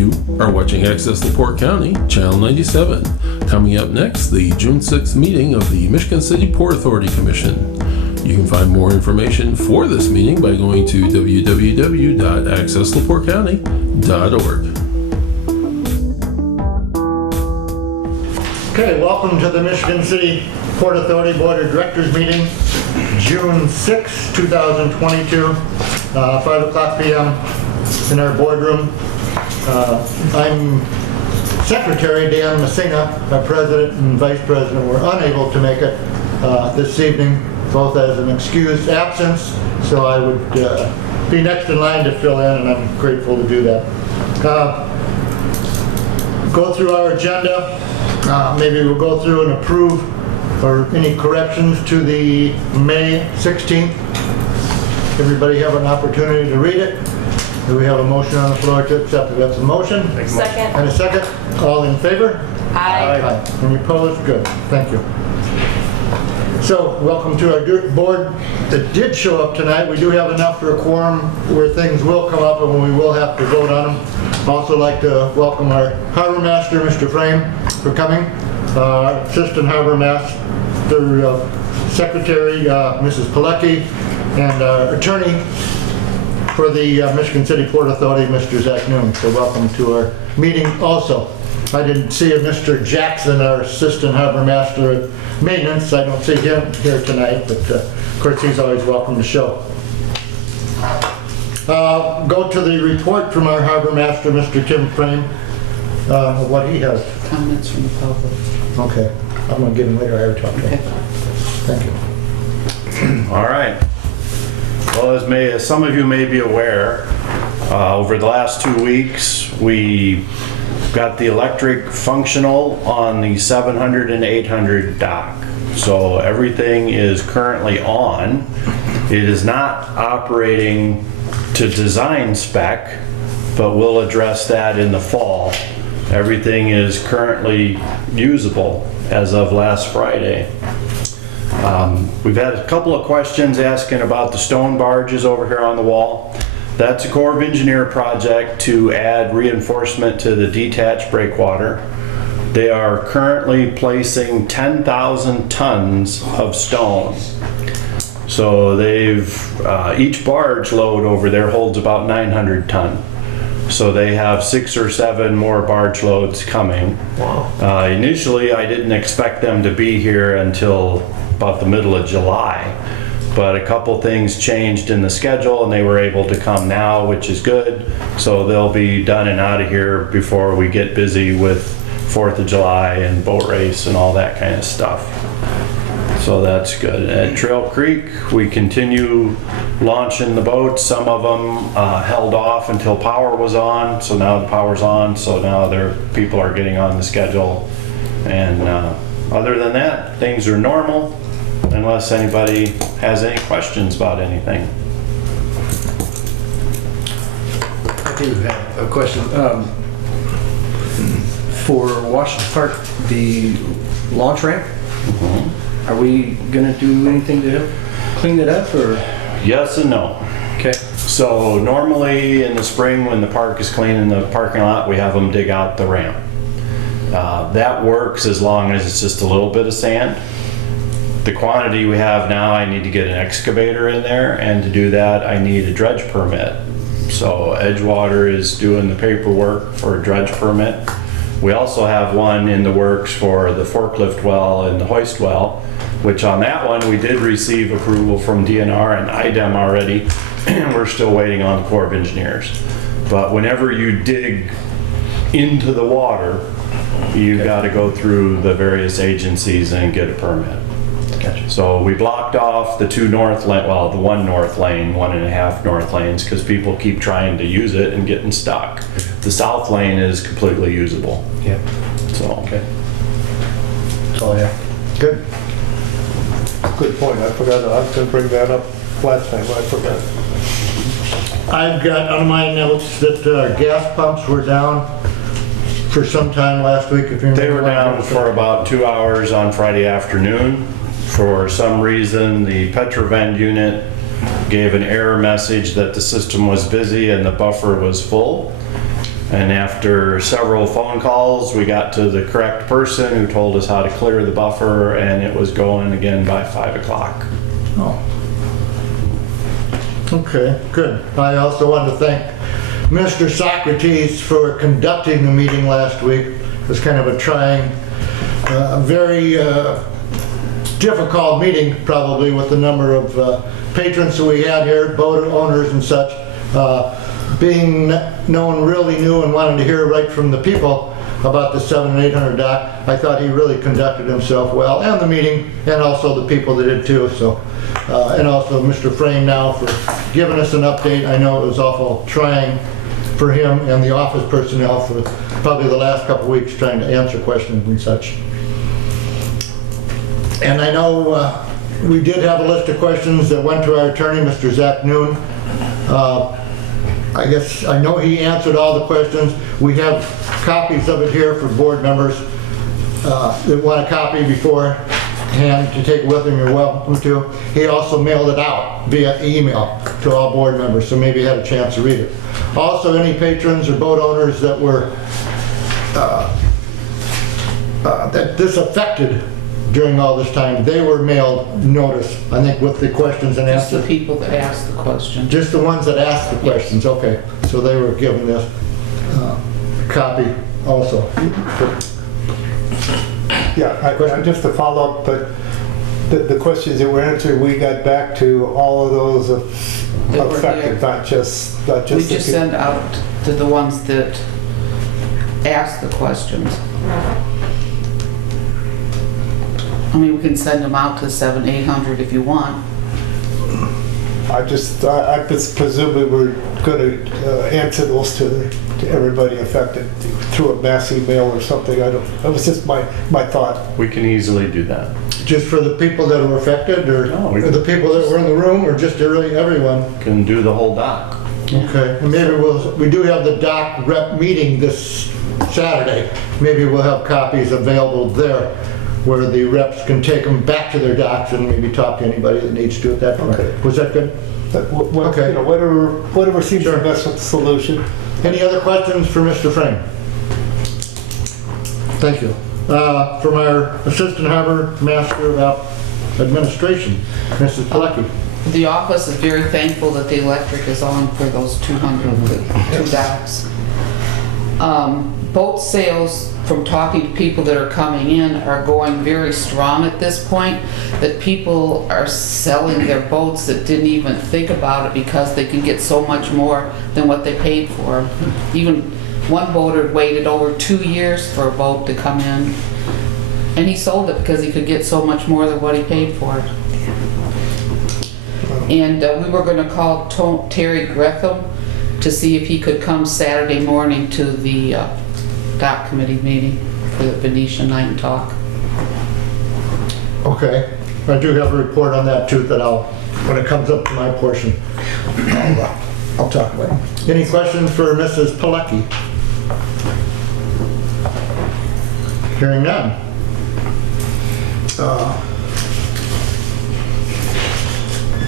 You are watching Access LaPorte County, Channel 97. Coming up next, the June 6th meeting of the Michigan City Port Authority Commission. You can find more information for this meeting by going to www.accesslaportecounty.org. Okay, welcome to the Michigan City Port Authority Board of Directors meeting, June 6, 2022, 5 o'clock p.m. in our boardroom. I'm Secretary Dan Messina, our President and Vice President. We're unable to make it this evening, both as an excused absence, so I would be next in line to fill in, and I'm grateful to do that. Go through our agenda. Maybe we'll go through and approve or any corrections to the May 16th. Everybody have an opportunity to read it. Do we have a motion on the floor to accept it? That's a motion. Second. And a second. All in favor? Aye. Any opposed? Good. Thank you. So, welcome to our board that did show up tonight. We do have enough for a quorum where things will come up and we will have to vote on them. Also like to welcome our Harbor Master, Mr. Frame, for coming. Assistant Harbor Master, Secretary, Mrs. Pilecki, and Attorney for the Michigan City Port Authority, Mr. Zach Noon. So welcome to our meeting also. I didn't see a Mr. Jackson, our Assistant Harbor Master at Maintenance. I don't see him here tonight, but of course he's always welcome to show. Go to the report from our Harbor Master, Mr. Tim Frame, what he has. Comments from the public. Okay, I'm going to get him later. I already talked to him. Thank you. All right. Well, as some of you may be aware, over the last 2 weeks, we got the electric functional on the 700 and 800 dock. So everything is currently on. It is not operating to design spec, but we'll address that in the fall. Everything is currently usable as of last Friday. We've had a couple of questions asking about the stone barges over here on the wall. That's a Corps of Engineer project to add reinforcement to the detached breakwater. They are currently placing 10,000 tons of stone. So each barge load over there holds about 900 ton. So they have 6 or 7 more barge loads coming. Wow. Initially, I didn't expect them to be here until about the middle of July, but a couple things changed in the schedule and they were able to come now, which is good. So they'll be done and out of here before we get busy with 4th of July and boat race and all that kind of stuff. So that's good. At Trail Creek, we continue launching the boats. Some of them held off until power was on, so now the power's on, so now people are getting on the schedule. And other than that, things are normal, unless anybody has any questions about anything. I do have a question. For Washington Park, the launch ramp, are we gonna do anything to clean it up, or? Yes and no. Okay. So normally in the spring when the park is cleaning the parking lot, we have them dig out the ramp. That works as long as it's just a little bit of sand. The quantity we have now, I need to get an excavator in there, and to do that I need a dredge permit. So Edgewater is doing the paperwork for a dredge permit. We also have one in the works for the forklift well and the hoist well, which on that one we did receive approval from DNR and IDEM already, and we're still waiting on the Corps of Engineers. But whenever you dig into the water, you've got to go through the various agencies and get a permit. Gotcha. So we blocked off the 2 north lane, well, the 1 north lane, 1.5 north lanes, because people keep trying to use it and getting stuck. The south lane is completely usable. Yeah. So. Okay. That's all I have. Good. Good point. I forgot. I was going to bring that up last time. I forgot. I've got on my notes that gas pumps were down for some time last week. If you They were remember. down for about 2 hours on Friday afternoon. For some reason, the Petrovend unit gave an error message that the system was busy and the buffer was full. And after several phone calls, we got to the correct person who told us how to clear the buffer, and it was going again by 5 o'clock. Oh. Okay, good. I also want to thank Mr. Socrates for conducting the meeting last week. It was kind of a trying, very difficult meeting, probably, with the number of patrons that we had here, boat owners and such. Being no one really knew and wanted to hear right from the people about the 700 and 800 dock, I thought he really conducted himself well, and the meeting, and also the people that did too. So, and also Mr. Frame now for giving us an update. I know it was awful trying for him and the office personnel for probably the last couple of weeks trying to answer questions and such. And I know we did have a list of questions that went to our attorney, Mr. Zach Noon. I guess, I know he answered all the questions. We have copies of it here for board members that want a copy beforehand to take with them. You're welcome to. He also mailed it out via email to all board members, so maybe you had a chance to read it. Also, any patrons or boat owners that were, that this affected during all this time, they were mailed notice, I think, with the questions and Just the answers. people that asked the question. Just the ones that asked the questions, okay. So they were given this copy also. Yeah, just to follow up, but the questions that were answered, we got back to all of those That were affected, here. not just We the just people. send out to the ones that asked the questions. I mean, we can send them out to 700, 800 if you want. I presumably we're going to answer those to everybody affected through a mass email or something. That was just my thought. We can easily do that. Just for the people that were affected, or No, we- the people that were in the room, or just really everyone? Can do the whole dock. Okay, and maybe we do have the dock rep meeting this Saturday. Maybe we'll have copies available there where the reps can take them back to their docks and maybe talk to anybody that needs to at that point. Okay. Was that good? But Okay. you know, whatever seems Sure. the best solution. Any other questions for Mr. Frame? Thank you. From our Assistant Harbor Master of Administration, Mrs. Pilecki. The office is very thankful that the electric is on for those 200, two docks. Boat sales, from talking to people that are coming in, are going very strong at this point, that people are selling their boats that didn't even think about it because they can get so much more than what they paid for them. Even one boater waited over 2 years for a boat to come in, and he sold it because he could get so much more than what he paid for it. And we were going to call Terry Gretham to see if he could come Saturday morning to the dock committee meeting for the Venetian Night and Talk. Okay, I do have a report on that too that when it comes up to my portion, I'll talk about it. Any questions for Mrs. Pilecki? Hearing none.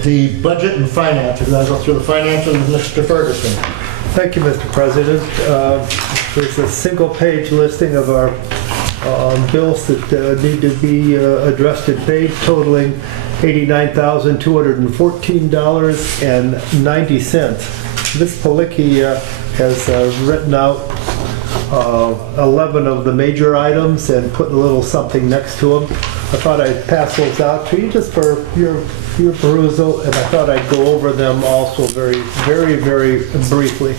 The budget and finances, I'll go through the finances with Mr. Ferguson. Thank you, Mr. President. There's a single-page listing of our bills that need to be addressed and paid, totaling $89,214.90. Ms. Pilecki has written out 11 of the major items and put a little something next to them. I thought I'd pass those out to you just for your perusal, and I thought I'd go over them also very briefly.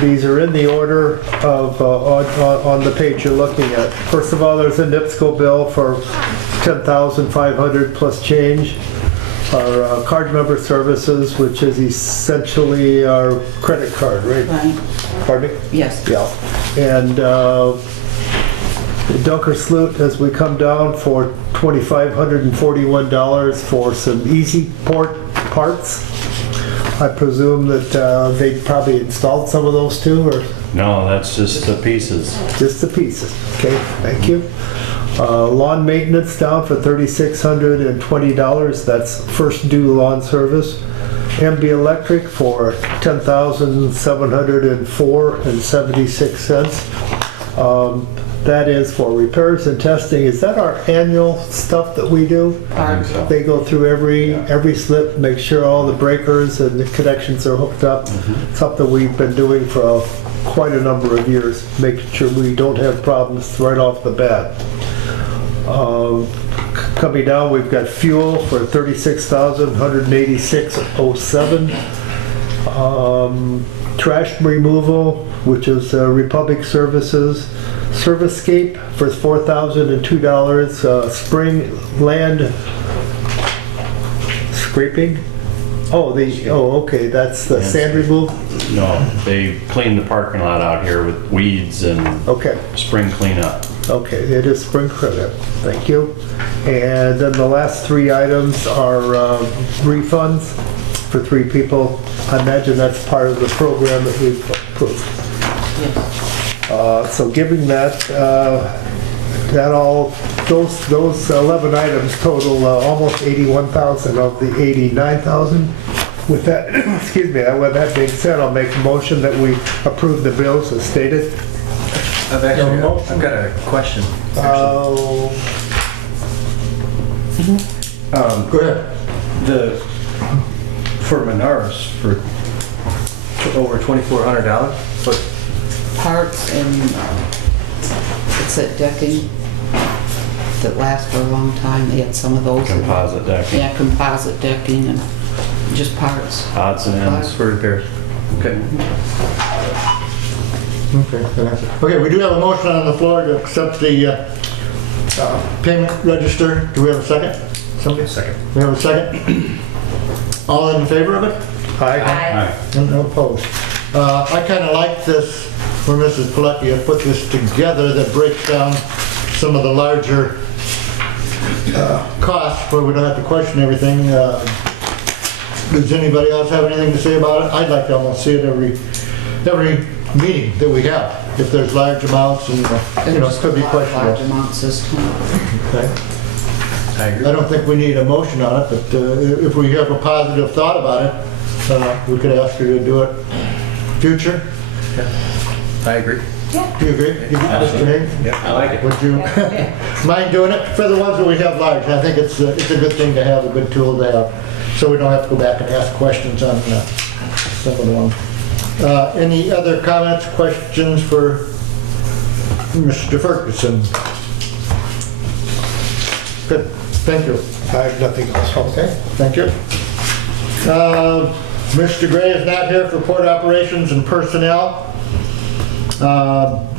These are in the order of on the page you're looking at. First of all, there's a NIPSCO bill for $10,500 plus change. Our card member services, which is essentially our credit card, right? Right? Pardon me? Yes. Yeah. And Dunker Sloot, as we come down, for $2,541 for some Easy Port parts. I presume that they probably installed some of those too, or No, that's just the pieces. just the pieces? Okay, thank you. Lawn maintenance down for $3,620. That's first due lawn service. MB Electric for $10,704.76. That is for repairs and testing. Is that our annual stuff that we do? Pardon? They go through every slip, make sure all the breakers and the connections are hooked up. Something we've been doing for quite a number of years, making sure we don't have problems right off the bat. Coming down, we've got fuel for $36,186.07. Trash removal, which is Republic Services. Servicescape for $4,002. Spring land scraping. Okay, that's the sand removal. No, they clean the parking lot out here with weeds and Okay. spring cleanup. Okay, it is spring cleanup. Thank you. And then the last three items are refunds for 3 people. I imagine that's part of the program that we've approved. Yes. So giving those 11 items total almost 81,000 of the 89,000. With that, excuse me, with that being said, I'll make a motion that we approve the bills as stated. I've got a question. Go ahead. For Menards, for over $2,400, but Parts and it's that decking that lasts for a long time. They had some of those. Composite decking, Yeah, composite decking and just parts. odds and ends. for repairs. Okay. Okay, we do have a motion on the floor to accept the payment register. Do we have a second? Somebody? Second. We have a second? All in favor of it? Aye. And no opposed. I kind of like this, where Mrs. Pilecki has put this together that breaks down some of the larger costs where we don't have to question everything. Does anybody else have anything to say about it? I'd like to almost see it every meeting that we have, if there's large amounts and, could be Large questionable. amounts this time. Okay. I agree. I don't think we need a motion on it, but if we have a positive thought about it, we could ask her to do it future. I agree. Do you agree? Mr. Haynes? Yeah, I like it. Would you mind doing it for the ones that we have large? I think it's a good thing to have, a good tool to have, so we don't have to go back and ask questions on some of the ones. Any other comments, questions for Mr. Ferguson? Good, thank you. I have nothing else. Okay, thank you. Mr. Gray is not here for port operations and personnel.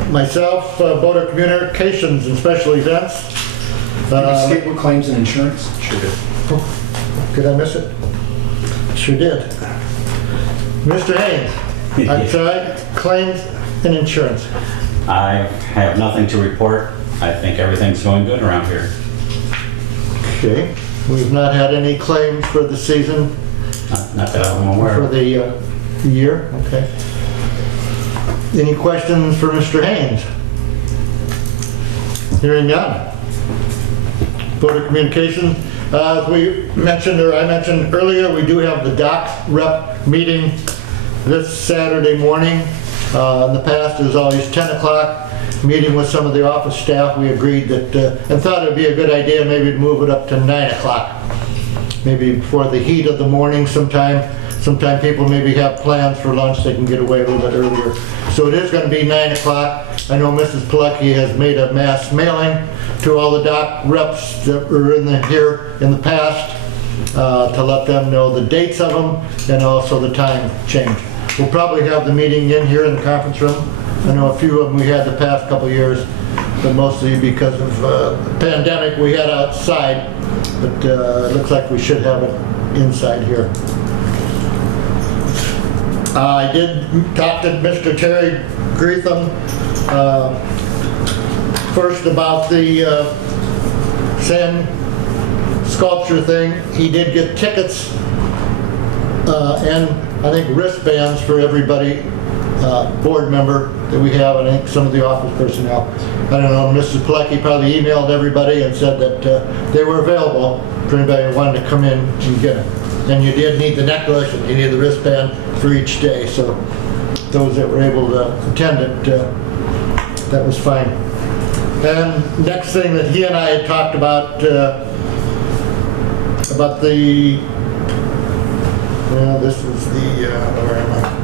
Myself, Board of Communications and Special Events. State what claims and insurance? Sure did. Did I miss it? Sure did. Mr. Haynes, I'm sorry, claims and insurance. I have nothing to report. I think everything's going good around here. Okay, we've not had any claims for the season, Not that I'm aware for of. the year, okay. Any questions for Mr. Haynes? Hearing none. Board of Communications, as we mentioned, or I mentioned earlier, we do have the dock rep meeting this Saturday morning. In the past, it was always 10 o'clock. Meeting with some of the office staff, we agreed that, and thought it'd be a good idea maybe to move it up to 9 o'clock. Maybe before the heat of the morning sometime. Sometime people maybe have plans for lunch, they can get away a little bit earlier. So it is going to be 9 o'clock. I know Mrs. Pilecki has made a mass mailing to all the dock reps that were here in the past to let them know the dates of them and also the time change. We'll probably have the meeting in here in the conference room. I know a few of them we had the past couple of years, but mostly because of the pandemic we had outside. But it looks like we should have it inside here. I did talk to Mr. Terry Greetham first about the sand sculpture thing. He did get tickets and I think wristbands for everybody, board member that we have, and I think some of the office personnel. I don't know, Mrs. Pilecki probably emailed everybody and said that they were available for anybody who wanted to come in and get them. And you did need the necklace and you need the wristband for each day, so those that were able to attend it, that was fine. And next thing that he and I had talked about the, well, this is the, where am I?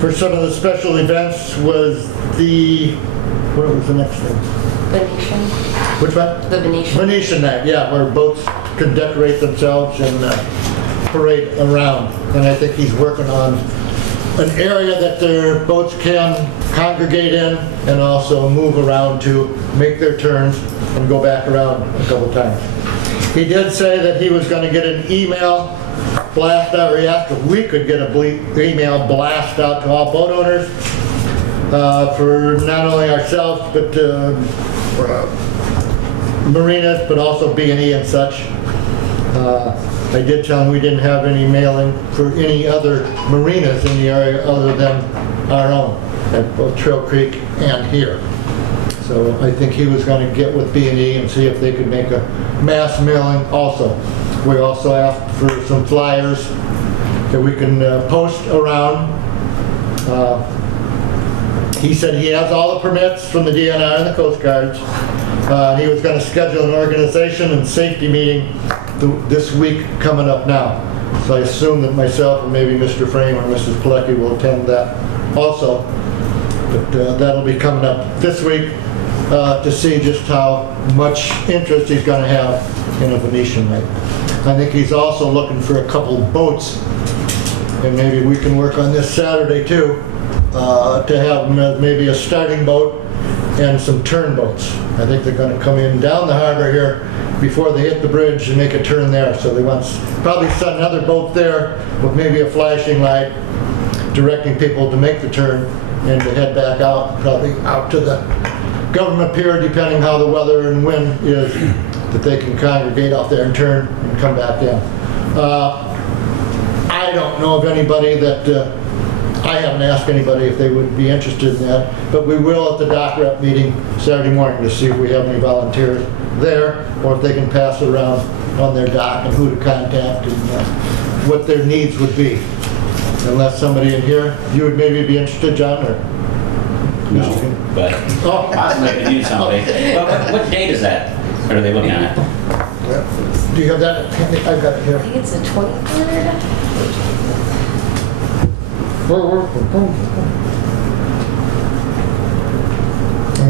For some of the special events was the, what was the next thing? Venetian. Which one? The Venetian. Venetian night, yeah, where boats could decorate themselves and parade around. And I think he's working on an area that their boats can congregate in and also move around to make their turns and go back around a couple times. He did say that he was going to get an email blast out, or he asked if we could get a email blast out to all boat owners for not only ourselves, but marinas, but also B&E and such. I did tell him we didn't have any mailing for any other marinas in the area other than our own, at both Trail Creek and here. So I think he was going to get with B&E and see if they could make a mass mailing also. We also asked for some flyers that we can post around. He said he has all the permits from the DNR and the Coast Guards. He was going to schedule an organization and safety meeting this week coming up now. So I assume that myself and maybe Mr. Frame or Mrs. Pilecki will attend that also. But that'll be coming up this week to see just how much interest he's going to have in a Venetian night. I think he's also looking for a couple boats, and maybe we can work on this Saturday too, to have maybe a starting boat and some turn boats. I think they're going to come in down the harbor here before they hit the bridge and make a turn there. So they want probably set another boat there with maybe a flashing light directing people to make the turn and to head back out, probably out to the government pier, depending how the weather and wind is, that they can congregate out there and turn and come back in. I don't know of anybody that, I haven't asked anybody if they would be interested in that, but we will at the dock rep meeting Saturday morning to see if we have any volunteers there, or if they can pass it around on their dock and who to contact and what their needs would be. Unless somebody in here, you would maybe be interested, John, or? No, but Oh. possibly could use somebody. But what date is that? Or are they looking at it? Do you have that? I've got it I here. think it's the 23rd.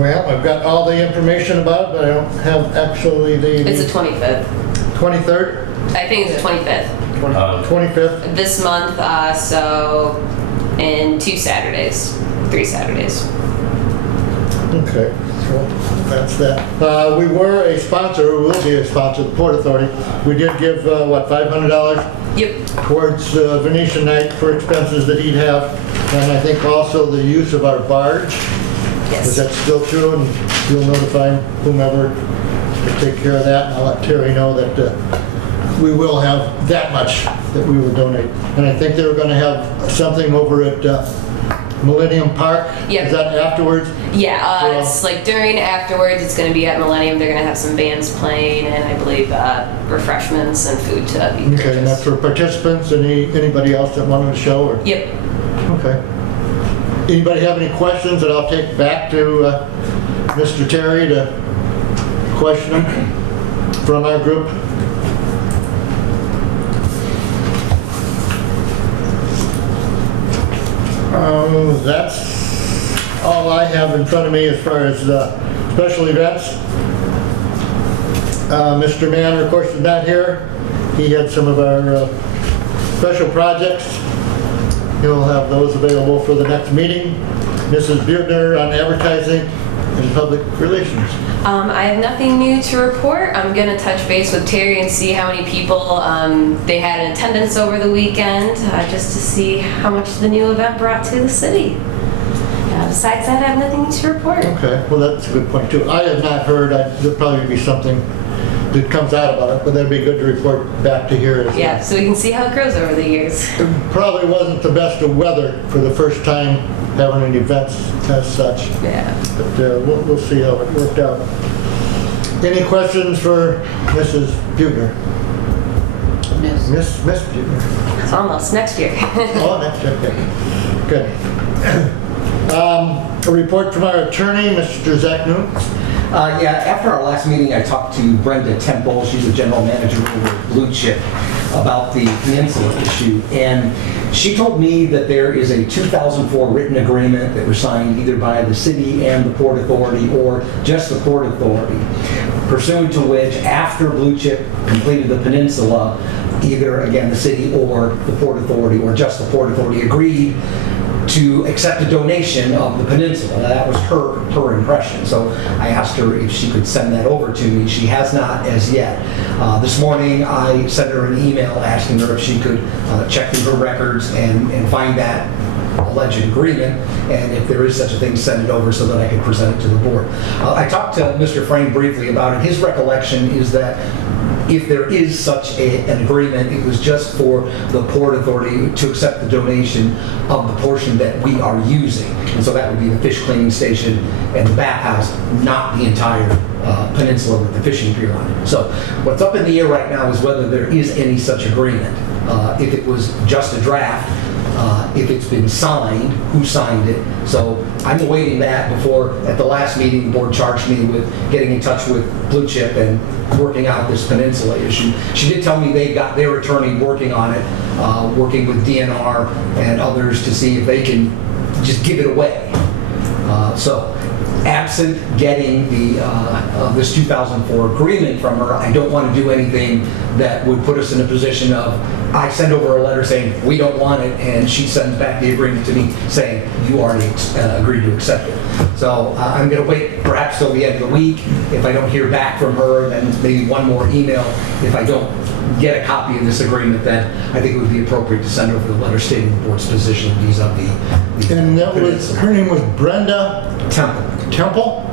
Well, I've got all the information about it, but I don't have actually It's the the 25th. 23rd, I think it's the 25th 25th. this month, so in 3 Saturdays. Okay, so that's that. We were a sponsor, we will be a sponsor of the Port Authority. We did give, what, $500 Yep. towards Venetian night for expenses that he'd have, and I think also the use of our barge. Is Yes. that still true? And you'll notify whomever to take care of that, and I'll let Terry know that we will have that much that we will donate. And I think they were going to have something over at Millennium Park. Yep. Is that afterwards? Yeah, So- it's like during afterwards, it's going to be at Millennium. They're going to have some bands playing, and I believe refreshments and food to be Okay, and that's purchased. for participants, anybody else that wanted to show, or? Yep. Okay. Anybody have any questions that I'll take back to Mr. Terry to question him from our group? That's all I have in front of me as far as special events. Mr. Manor, of course, is not here. He had some of our special projects. He'll have those available for the next meeting. Mrs. Buettner on advertising and public relations. I have nothing new to report. I'm going to touch base with Terry and see how many people they had in attendance over the weekend, just to see how much the new event brought to the city. Besides that, I have nothing to report. Okay, well, that's a good point, too. I have not heard, there'll probably be something that comes out about it, but that'd be good to report back to here. As Yeah, so we can see how it grows over the years. It probably wasn't the best of weather for the first time having an event as such, Yeah. but we'll see how it worked out. Any questions for Mrs. Bugner? Yes. Miss Bugner? It's almost next year. Oh, that's okay. Good. A report from our attorney, Mr. Zach Noon. Yeah, after our last meeting, I talked to Brenda Temple, she's the general manager over at Blue Chip, about the peninsula issue. And she told me that there is a 2004 written agreement that was signed either by the city and the Port Authority or just the Port Authority, pursuant to which, after Blue Chip completed the peninsula, either, again, the city or the Port Authority or just the Port Authority agreed to accept a donation of the peninsula. Now, that was her impression. So I asked her if she could send that over to me. She has not as yet. This morning I sent her an email asking her if she could check through her records and find that alleged agreement, and if there is such a thing, send it over so that I can present it to the board. I talked to Mr. Frame briefly about it. His recollection is that if there is such an agreement, it was just for the Port Authority to accept the donation of the portion that we are using. And so that would be the fish cleaning station and the bathhouse, not the entire peninsula with the fishing pier on it. So what's up in the air right now is whether there is any such agreement. If it was just a draft, if it's been signed, who signed it. So I'm awaiting that before, at the last meeting, the board charged me with getting in touch with Blue Chip and working out this peninsula issue. She did tell me they got their attorney working on it, working with DNR and others to see if they can just give it away. So absent getting the this 2004 agreement from her, I don't want to do anything that would put us in a position of I send over a letter saying we don't want it, and she sends back the agreement to me saying you already agreed to accept it. So I'm going to wait perhaps till the end of the week. If I don't hear back from her, then maybe one more email. If I don't get a copy of this agreement, then I think it would be appropriate to send over the letter stating the board's position vis-a-vis the And that was, her name was Brenda Temple.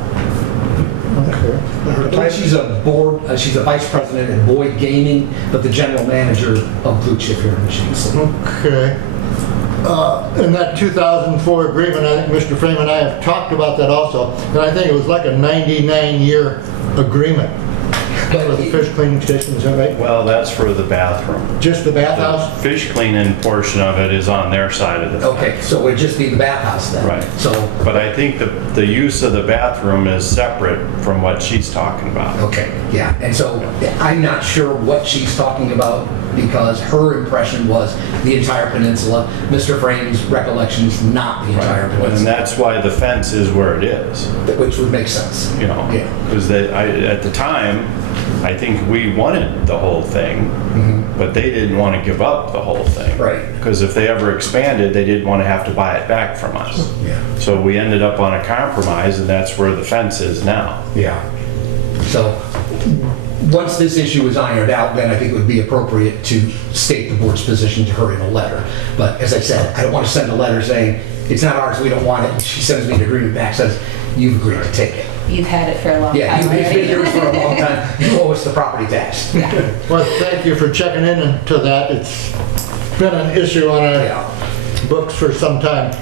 Okay. I believe she's a board, she's a vice president at Boyd Gaming, but the general manager of Blue Chip here in Michigan City. Okay. In that 2004 agreement, I think Mr. Frame and I have talked about that also, and I think it was like a 99-year agreement for the fish cleaning station, is that right? Well, that's for the bathroom. Just the The bathhouse? fish cleaning portion of it is on their side of the fence. Okay, so it would just be the bathhouse then? Right. So, But I think the use of the bathroom is separate from what she's talking about. okay, yeah, and so I'm not sure what she's talking about because her impression was the entire peninsula. Mr. Frame's recollection is not the entire And peninsula, that's why the fence is where it is, which would make sense. you know? Yeah. Because at the time, I think we wanted the whole thing, but they didn't want to give up the whole thing. Right. Because if they ever expanded, they didn't want to have to buy it back from us. Yeah. So we ended up on a compromise, and that's where the fence is now. Yeah. So, once this issue is ironed out, then I think it would be appropriate to state the board's position to her in a letter. But as I said, I don't want to send a letter saying, it's not ours, we don't want it. She sends me an agreement back, says, you've agreed to take it. You've had it for a long Yeah, time. you've been already. yours for a long time. You owe us the property tax. Well, thank you for checking into that. It's been an issue on our Yeah. books for some time.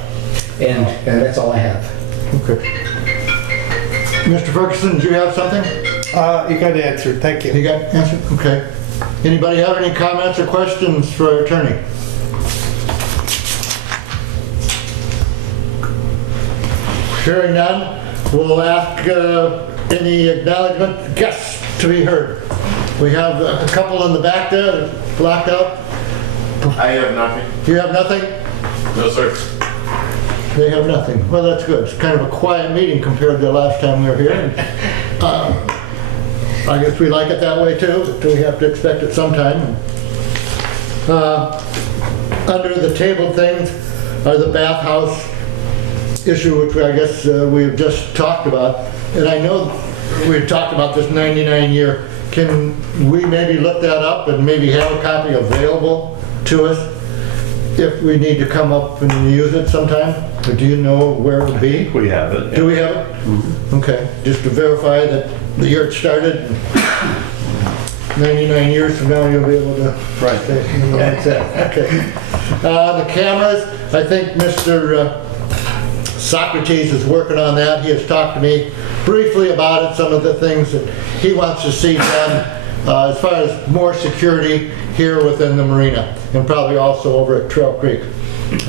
And that's all I have. Okay. Mr. Ferguson, do you have something? You got answered, thank You you. got answer? Okay. Anybody have any comments or questions for our attorney? Hearing none, we'll ask any acknowledgement guests to be heard. We have a couple in the back there blocked out. I have nothing. You have nothing? No, sir. They have nothing. Well, that's good. It's kind of a quiet meeting compared to the last time we were here. I guess we like it that way too. We have to expect it sometime. Under the table things are the bathhouse issue, which I guess we've just talked about. And I know we've talked about this 99-year. Can we maybe look that up and maybe have a copy available to us if we need to come up and use it sometime? Or do you know where it would be? We have it. Do we have it? Okay, just to verify that the year it started, 99 years from now, you'll be able to say, you know, that's it. Okay. The cameras, I think Mr. Socrates is working on that. He has talked to me briefly about it, some of the things that he wants to see done as far as more security here within the marina, and probably also over at Trail Creek.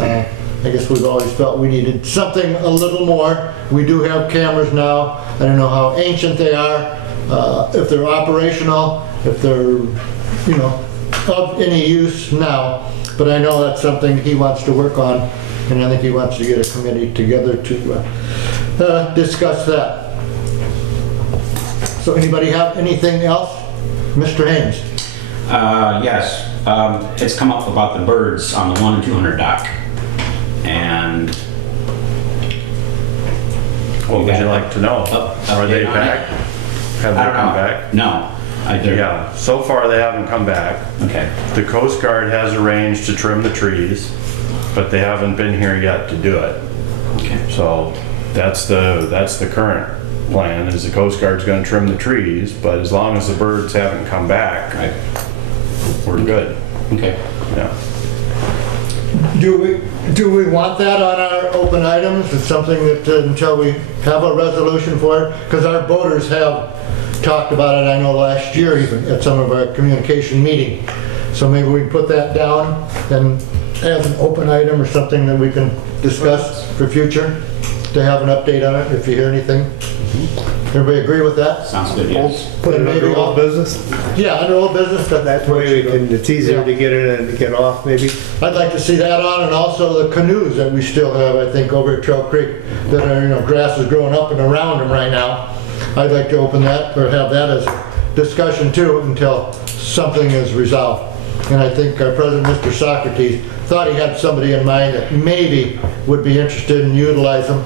I guess we've always felt we needed something a little more. We do have cameras now. I don't know how ancient they are, if they're operational, if they're, of any use now. But I know that's something he wants to work on, and I think he wants to get a committee together to discuss that. So anybody have anything else? Mr. Haynes? Yes, it's come up about the birds on the 1 and 200 dock. And What would you like to know? Are they update on back? it? Have they I don't come know. back? No, I didn't. Yeah, so far they haven't come back. Okay, The Coast Guard has arranged to trim the trees, but they haven't been here yet to do it. okay. So that's the current plan, is the Coast Guard's gonna trim the trees, but as long as the birds haven't come back, Right, we're good. okay. Yeah. Do we want that on our open items? It's something that until we have a resolution for it, because our boaters have talked about it, I know last year even, at some of our communication meeting. So maybe we put that down and as an open item or something that we can discuss for future, to have an update on it if you hear anything. Everybody agree with that? Sounds good, yes. Put it Then maybe under old I'll- business. Yeah, under old business, That way we can, it's easier Yeah. to get in and get off, maybe. I'd like to see that on, and also the canoes that we still have, I think, over at Trail Creek, that are, grass is growing up and around them right now. I'd like to open that, or have that as a discussion too, until something is resolved. And I think our president, Mr. Socrates, thought he had somebody in mind that maybe would be interested in utilize them.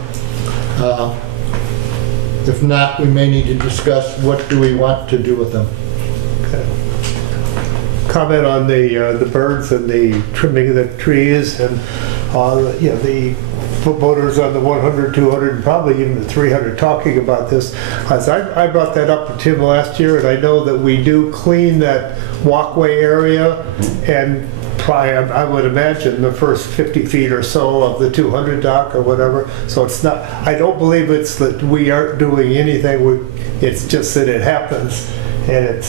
If not, we may need to discuss what do we want to do with them. Comment on the birds and the trimming of the trees and, the voters on the 100, 200, and probably even the 300 talking about this. As I brought that up to Tim last year, and I know that we do clean that walkway area, and probably, I would imagine, the first 50 feet or so of the 200 dock or whatever. So it's not, I don't believe it's that we aren't doing anything, it's just that it happens, and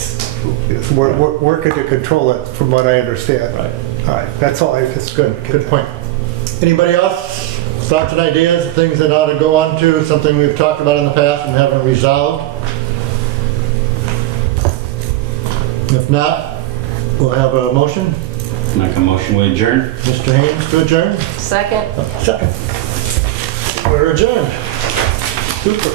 we're working to control it, from what I understand. Right. All right, that's all it's Good point. Anybody else? Thoughts and ideas, things that ought to go on to, something we've talked about in the past and haven't resolved? If not, we'll have a motion. Make a motion, we adjourn? Mr. Haynes to adjourn? Second. Second. We're adjourned. Super.